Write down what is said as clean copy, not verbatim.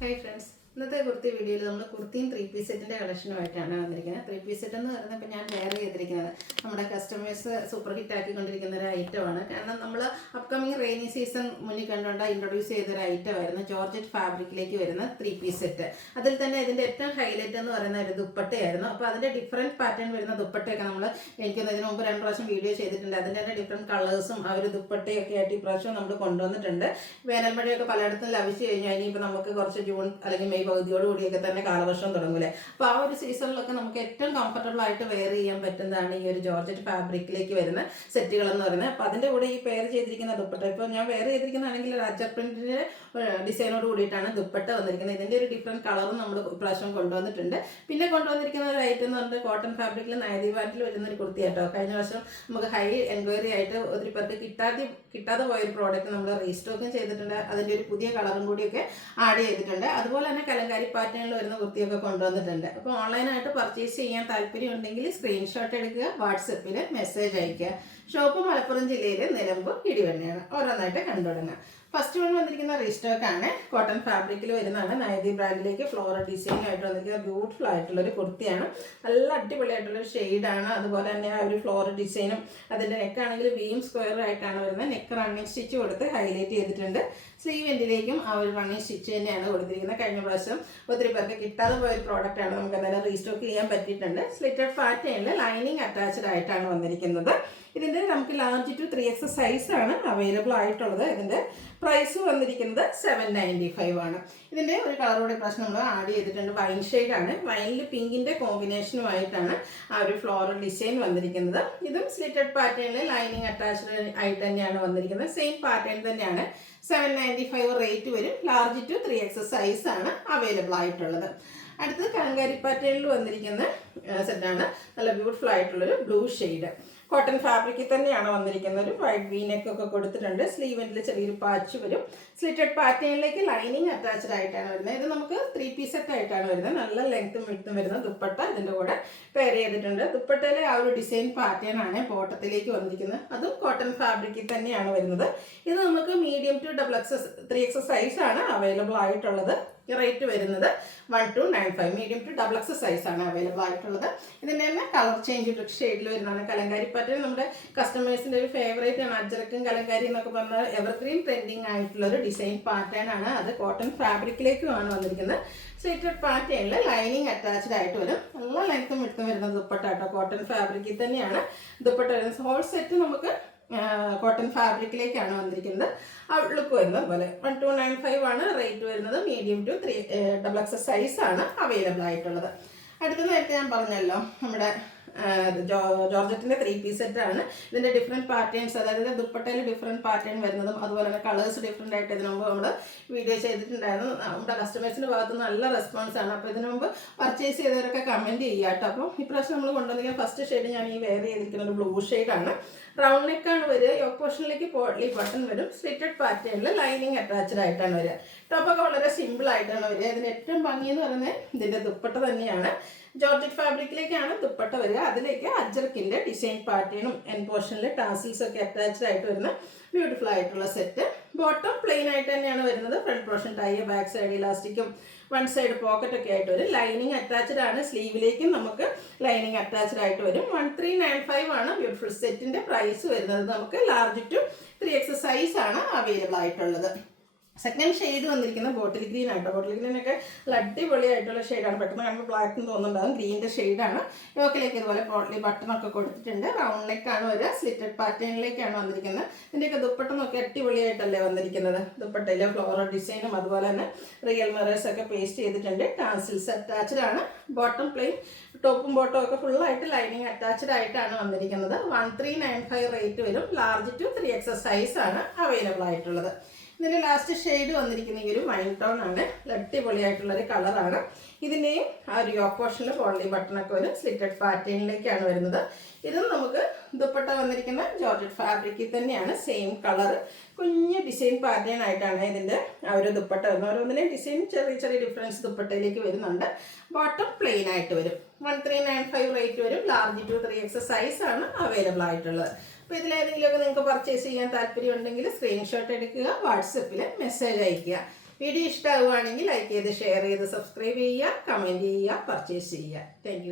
Hi friends. ഇന്നത്തെ കുർത്തി വീഡിയോയിൽ നമ്മൾ കുർത്തിയും 3 പീസ് സെറ്റിൻ്റെ കളക്ഷനുമായിട്ടാണ് വന്നിരിക്കുന്നത്. 3 പീസ് സെറ്റ് എന്ന് പറയുന്നത് ഇപ്പോൾ ഞാൻ വെയർ ചെയ്തിരിക്കുന്നത് നമ്മുടെ കസ്റ്റമേഴ്സ് സൂപ്പർ ഹിറ്റ് ആക്കിക്കൊണ്ടിരിക്കുന്ന ഒരു ഐറ്റമാണ്. കാരണം നമ്മൾ അപ്കമിങ് റെയിനി സീസൺ മുന്നിൽ കണ്ടുകൊണ്ട് ഇൻട്രൊഡ്യൂസ് ചെയ്തൊരു ഐറ്റമായിരുന്നു ജോർജറ്റ് ഫാബ്രിക്കിലേക്ക് വരുന്ന 3 പീസ് സെറ്റ്. അതിൽ തന്നെ ഇതിൻ്റെ ഏറ്റവും ഹൈലൈറ്റ് എന്ന് പറയുന്ന ഒരു ദുപ്പട്ടയായിരുന്നു. അപ്പോൾ അതിൻ്റെ ഡിഫറൻറ്റ് പാറ്റേൺ വരുന്ന ദുപ്പട്ടയൊക്കെ നമ്മൾ എനിക്കൊന്ന് ഇതിന് മുമ്പ് 2 പ്രാവശ്യം വീഡിയോ ചെയ്തിട്ടുണ്ട്. അതിൻ്റെ തന്നെ ഡിഫറൻറ്റ് കളേഴ്സും ആ ഒരു ദുപ്പട്ടയൊക്കെ ആയിട്ട് ഈ പ്രാവശ്യം നമ്മൾ കൊണ്ടുവന്നിട്ടുണ്ട്. വേനൽ മഴയൊക്കെ പലയിടത്തും ലഭിച്ചു കഴിഞ്ഞാൽ ഇനിയിപ്പോൾ നമുക്ക് കുറച്ച് ജൂൺ അല്ലെങ്കിൽ മെയ് പകുതിയോടുകൂടിയൊക്കെ തന്നെ കാലവർഷം തുടങ്ങൂലേ. അപ്പോൾ ആ ഒരു സീസണിലൊക്കെ നമുക്ക് ഏറ്റവും കംഫർട്ടബിൾ ആയിട്ട് വെയർ ചെയ്യാൻ പറ്റുന്നതാണ് ഈ ഒരു ജോർജറ്റ് ഫാബ്രിക്കിലേക്ക് വരുന്ന സെറ്റുകൾ എന്ന് പറയുന്നത്. അപ്പോൾ അതിൻ്റെ കൂടെ ഈ പെയർ ചെയ്തിരിക്കുന്ന ദുപ്പട്ട ഇപ്പോൾ ഞാൻ വെയർ ചെയ്തിരിക്കുന്നതാണെങ്കിൽ ഒരു അജർ പ്രിന്റിൻ്റെ ഡിസൈനോട് കൂടിയിട്ടാണ് ദുപ്പട്ട വന്നിരിക്കുന്നത്. ഇതിൻ്റെ ഒരു ഡിഫറെൻറ്റ് കളറും നമ്മൾ ഇപ്രാവശ്യം കൊണ്ടുവന്നിട്ടുണ്ട്. പിന്നെ കൊണ്ടുവന്നിരിക്കുന്ന ഒരു ഐറ്റം എന്ന് പറഞ്ഞിട്ട് കോട്ടൺ ഫാബ്രിക്കിൽ നൈതി ബാൻഡിൽ വരുന്ന ഒരു കുർത്തി കേട്ടോ. കഴിഞ്ഞ വർഷം നമുക്ക് ഹൈ എൻക്വയറി ആയിട്ട് ഒത്തിരി പേർക്ക് കിട്ടാതെ പോയൊരു പ്രോഡക്റ്റ് നമ്മൾ റീസ്റ്റോക്കും ചെയ്തിട്ടുണ്ട്. അതിൻ്റെ ഒരു പുതിയ കളറും കൂടിയൊക്കെ ആഡ് ചെയ്തിട്ടുണ്ട്. അതുപോലെ തന്നെ കലങ്കാരി പാറ്റേണിൽ വരുന്ന കുർത്തിയൊക്കെ കൊണ്ടുവന്നിട്ടുണ്ട്. അപ്പോൾ ഓൺലൈനായിട്ട് പർച്ചേസ് ചെയ്യാൻ താല്പര്യം ഉണ്ടെങ്കിൽ സ്ക്രീൻഷോട്ട് എടുക്കുക, വാട്സപ്പിൽ മെസ്സേജ് അയയ്ക്കുക. ഷോപ്പ് മലപ്പുറം ജില്ലയിലെ നിലമ്പൂർ ഇടിവണ്ണയാണ്. ഓരോന്നായിട്ട് കണ്ടുതുടങ്ങാം. ഫസ്റ്റ് വൺ വന്നിരിക്കുന്ന റീസ്റ്റോക്കാണ്. കോട്ടൺ ഫാബ്രിക്കിൽ വരുന്നതാണ്. നൈതി ബ്രാൻഡിലേക്ക് ഫ്ലോറൽ ഡിസൈനായിട്ട് വന്നിരിക്കുന്ന ബ്യൂട്ടിഫുൾ ആയിട്ടുള്ളൊരു കുർത്തിയാണ്. നല്ല അടിപൊളിയായിട്ടുള്ളൊരു ഷെയ്ഡാണ്. അതുപോലെ തന്നെ ആ ഒരു ഫ്ലോറൽ ഡിസൈനും അതിൻ്റെ നെക്കാണെങ്കിൽ വീം സ്ക്വയർ ആയിട്ടാണ് വരുന്നത്. നെക്ക് റണ്ണിങ് സ്റ്റിച്ച് കൊടുത്ത് ഹൈലൈറ്റ് ചെയ്തിട്ടുണ്ട്. സ്ലീവ് എൻഡിലേക്കും ആ ഒരു റണ്ണിങ് സ്റ്റിച്ച് തന്നെയാണ് കൊടുത്തിരിക്കുന്നത്. കഴിഞ്ഞ പ്രാവശ്യം ഒത്തിരി പേർക്ക് കിട്ടാതെ പോയൊരു പ്രോഡക്റ്റാണ്. നമുക്ക് എന്തായാലും റീസ്റ്റോക്ക് ചെയ്യാൻ പറ്റിയിട്ടുണ്ട്. സ്ലിറ്റഡ് പാറ്റേണിൽ ലൈനിങ് അറ്റാച്ച്ഡ് ആയിട്ടാണ് വന്നിരിക്കുന്നത്. ഇതിൻ്റെ നമുക്ക് ലാർജ് ടു 3X സൈസാണ് അവൈലബിൾ ആയിട്ടുള്ളത്. ഇതിൻ്റെ പ്രൈസ് വന്നിരിക്കുന്നത് 795 ആണ്. ഇതിൻ്റെ ഒരു കളറോടെ പ്രശ്നം നമ്മൾ ആഡ് ചെയ്തിട്ടുണ്ട്. വൈൻ ഷെയ്ഡാണ്. വൈനിൽ പിങ്കിൻ്റെ കോമ്പിനേഷനുമായിട്ടാണ് ആ ഒരു ഫ്ലോറൽ ഡിസൈൻ വന്നിരിക്കുന്നത്. ഇതും സ്ലിറ്റഡ് പാറ്റേണിൽ ലൈനിങ് അറ്റാച്ച്ഡ് ആയിട്ട് തന്നെയാണ് വന്നിരിക്കുന്നത്. സെയിം പാറ്റേൺ തന്നെയാണ്. 795 റേറ്റ് വരും. ലാർജ് ടു 3X സൈസാണ് അവൈലബിൾ ആയിട്ടുള്ളത്. അടുത്തത് കലങ്കാരി പാറ്റേണിൽ വന്നിരിക്കുന്ന സെറ്റാണ്. നല്ല ബ്യൂട്ടിഫുൾ ആയിട്ടുള്ളൊരു ബ്ലൂ ഷെയ്ഡ്. കോട്ടൺ ഫാബ്രിക്കിൽ തന്നെയാണ് വന്നിരിക്കുന്നത്. ഒരു വൈറ്റ് വീനെക്കൊക്കെ കൊടുത്തിട്ടുണ്ട്. സ്ലീവെൻറ്റിൽ ചെറിയൊരു പാച്ച് വരും. സ്ലിറ്റഡ് പാറ്റേണിലേക്ക് ലൈനിങ് അറ്റാച്ച്ഡ് ആയിട്ടാണ് വരുന്നത്. ഇത് നമുക്ക് 3 പീസ് സെറ്റ് ആയിട്ടാണ് വരുന്നത്. നല്ല ലെങ്ത്തും വിഡ്ത്തും വരുന്ന ദുപ്പട്ട ഇതിൻ്റെ കൂടെ പെയർ ചെയ്തിട്ടുണ്ട്. ദുപ്പട്ടയിലെ ആ ഒരു ഡിസൈൻ പാറ്റേൺ ആണ് ബോട്ടത്തിലേക്ക് വന്നിരിക്കുന്നത്. അതും കോട്ടൺ ഫാബ്രിക്കിൽ തന്നെയാണ് വരുന്നത്. ഇത് നമുക്ക് മീഡിയം ടു XXL 3X സൈസാണ് അവൈലബിൾ ആയിട്ടുള്ളത്. റേറ്റ് വരുന്നത് 1295. മീഡിയം ടു XXL സൈസാണ് അവൈലബിൾ ആയിട്ടുള്ളത്. ഇതിൻ്റെ തന്നെ കളർ ചേഞ്ച് ഷെയ്ഡിൽ വരുന്നതാണ്. കലങ്കാരി പാറ്റേൺ നമ്മുടെ കസ്റ്റമേഴ്സിൻ്റെ ഒരു ഫേവറേറ്റ് ആണ്. അജ്രക്കും കലങ്കാരി എന്നൊക്കെ പറഞ്ഞാൽ എവർഗ്രീൻ ട്രെൻഡിങ് ആയിട്ടുള്ളൊരു ഡിസൈൻ പാറ്റേൺ ആണ്. അത് കോട്ടൺ ഫാബ്രിക്കിലേക്കുമാണ് വന്നിരിക്കുന്നത്. സ്ലിറ്റഡ് പാറ്റേണിൽ ലൈനിങ് അറ്റാച്ച്ഡ് ആയിട്ട് വരും. നല്ല ലെങ്ത്തും വിഡ്ത്തും വരുന്ന ദുപ്പട്ട കേട്ടോ. കോട്ടൺ ഫാബ്രിക്കിൽ തന്നെയാണ് ദുപ്പട്ട വരുന്നത്. ഹോൾ സെറ്റ് നമുക്ക് കോട്ടൺ ഫാബ്രിക്കിലേക്കാണ് വന്നിരിക്കുന്നത്. ഔട്ട്ലുക്ക് വരുന്നത് പോലെ 1295 ആണ് റേറ്റ് വരുന്നത്. മീഡിയം ടു XXL സൈസാണ് അവൈലബിൾ ആയിട്ടുള്ളത്. അടുത്ത നേരത്തെ ഞാൻ പറഞ്ഞല്ലോ നമ്മുടെ ജോർജറ്റിൻ്റെ 3 പീസ് സെറ്റാണ്. ഇതിൻ്റെ ഡിഫറെൻറ്റ് പാറ്റേൺസ്, അതായത് ദുപ്പട്ടയിൽ ഡിഫറെൻറ്റ് പാറ്റേൺ വരുന്നതും അതുപോലെ തന്നെ കളേഴ്സ് ഡിഫറെൻ്റ് ആയിട്ട് ഇതിനു മുമ്പ് നമ്മൾ വീഡിയോ ചെയ്തിട്ടുണ്ടായിരുന്നു. നമ്മുടെ കസ്റ്റമേഴ്സിൻ്റെ ഭാഗത്ത് നിന്ന് നല്ല റെസ്പോൺസാണ്. അപ്പോൾ ഇതിനു മുമ്പ് പർച്ചേസ് ചെയ്തവരൊക്കെ കമൻറ്റ് ചെയ്യുക കേട്ടോ. അപ്പോൾ ഇപ്രാവശ്യം നമ്മൾ കൊണ്ടുവന്നിരിക്കുന്ന ഫസ്റ്റ് ഷെയ്ഡ് ഞാൻ ഈ വെയർ ചെയ്തിരിക്കുന്ന ഒരു ബ്ലൂ ഷെയ്ഡാണ്. റൗണ്ട് നെക്കാണ് വരിക. യോക്ക് പോർഷനിലേക്ക് പോട്ട്ലി ബട്ടൺ വരും. സ്ലിറ്റഡ് പാറ്റേണിൽ ലൈനിങ് അറ്റാച്ച്ഡ് ആയിട്ടാണ് വരിക. ടോപ്പൊക്കെ വളരെ സിമ്പിൾ ആയിട്ടാണ് വരിക. ഇതിന് ഏറ്റവും ഭംഗി എന്ന് പറയുന്നത് ഇതിൻ്റെ ദുപ്പട്ട തന്നെയാണ്. ജോർജറ്റ് ഫാബ്രിക്കിലേക്കാണ് ദുപ്പട്ട വരിക. അതിലേക്ക് അജ്രക്കിൻ്റെ ഡിസൈൻ പാറ്റേണും എൻ പോർഷനിൽ ടാസിൽസ് ഒക്കെ അറ്റാച്ച്ഡ് ആയിട്ട് വരുന്ന ബ്യൂട്ടിഫുൾ ആയിട്ടുള്ള സെറ്റ്. ബോട്ടം പ്ലെയിൻ ആയിട്ട് തന്നെയാണ് വരുന്നത്. Front portion tie, back side ഇലാസ്റ്റിക്കും വൺ സൈഡ് പോക്കറ്റ് ഒക്കെ ആയിട്ട് വരും. ലൈനിങ് അറ്റാച്ച്ഡ് ആണ്. സ്ലീവിലേക്കും നമുക്ക് ലൈനിങ് അറ്റാച്ച്ഡ് ആയിട്ട് വരും. 1395 ആണ് ബ്യൂട്ടിഫുൾ സെറ്റിൻ്റെ പ്രൈസ് വരുന്നത്. നമുക്ക് ലാർജ് ടു 3X സൈസാണ് അവൈലബിൾ ആയിട്ടുള്ളത്. സെക്കൻഡ് ഷെയ്ഡ് വന്നിരിക്കുന്നത് ബോട്ടിൽ ഗ്രീൻ ആയിട്ടോ. ബോട്ടിൽ ഗ്രീനൊക്കെ നല്ല അടിപൊളിയായിട്ടുള്ള ഷെയ്ഡാണ്. പെട്ടെന്ന് കാണുമ്പോൾ ബ്ലാക്ക് എന്ന് തോന്നുന്നുണ്ടാകും. ഗ്രീൻ്റെ ഷെയ്ഡാണ്. യോക്കിലേക്ക് ഇതുപോലെ പോട്ട്ലി ബട്ടണൊക്കെ കൊടുത്തിട്ടുണ്ട്. റൗണ്ട് നെക്കാണ് വരിക. സ്ലിറ്റഡ് പാറ്റേണിലേക്കാണ് വന്നിരിക്കുന്നത്. ഇതിൻ്റെയൊക്കെ ദുപ്പട്ട നോക്കി അടിപൊളിയായിട്ടല്ലേ വന്നിരിക്കുന്നത്. ദുപ്പട്ടയിലെ ഫ്ലോറൽ ഡിസൈനും അതുപോലെ തന്നെ റിയൽ മിറേഴ്സൊക്കെ പേസ്റ്റ് ചെയ്തിട്ടുണ്ട്. ടാസിൽസ് അറ്റാച്ച്ഡ് ആണ്. ബോട്ടം പ്ലെയിൻ, ടോപ്പും ബോട്ടവും ഒക്കെ ഫുള്ളായിട്ട് ലൈനിങ് അറ്റാച്ച്ഡ് ആയിട്ടാണ് വന്നിരിക്കുന്നത്. 1395 റേറ്റ് വരും. ലാർജ് ടു 3X സൈസാണ് അവൈലബിൾ ആയിട്ടുള്ളത്. ഇതിൻ്റെ ലാസ്റ്റ് ഷെയ്ഡ് വന്നിരിക്കുന്ന ഈ ഒരു വൈൻ ടോൺ ആണ്. അടിപൊളിയായിട്ടുള്ളൊരു കളറാണ്. ഇതിൻ്റെയും ആ ഒരു യോക്ക് പോർഷനിൽ പോളി ബട്ടണൊക്കെ വരും. സ്ലിറ്റഡ് പാറ്റേണിലേക്കാണ് വരുന്നത്. ഇതും നമുക്ക് ദുപ്പട്ട വന്നിരിക്കുന്ന ജോർജറ്റ് ഫാബ്രിക്കിൽ തന്നെയാണ്. സെയിം കളർ കുഞ്ഞ് ഡിസൈൻ പാറ്റേൺ ആയിട്ടാണ് ഇതിൻ്റെ ആ ഒരു ദുപ്പട്ട വരുന്നത്. ഓരോന്നിലെയും ഡിസൈൻ ചെറിയ ചെറിയ ഡിഫറൻസ് ദുപ്പട്ടയിലേക്ക് വരുന്നുണ്ട്. ബോട്ടം പ്ലെയിൻ ആയിട്ട് വരും. 1395 റേറ്റ് വരും. ലാർജ് ടു 3X സൈസാണ് അവൈലബിൾ ആയിട്ടുള്ളത്. അപ്പോൾ ഇതിലേതെങ്കിലുമൊക്കെ നിങ്ങൾക്ക് പർച്ചേസ് ചെയ്യാൻ താല്പര്യം ഉണ്ടെങ്കിൽ സ്ക്രീൻഷോട്ട് എടുക്കുക, വാട്സപ്പിൽ മെസ്സേജ് അയയ്ക്കുക. വീഡിയോ ഇഷ്ടമാവുകയാണെങ്കിൽ ലൈക്ക് ചെയ്ത് ഷെയർ ചെയ്ത് സബ്സ്ക്രൈബ് ചെയ്യുക, കമൻറ്റ് ചെയ്യുക, പർച്ചേസ് ചെയ്യുക. താങ്ക്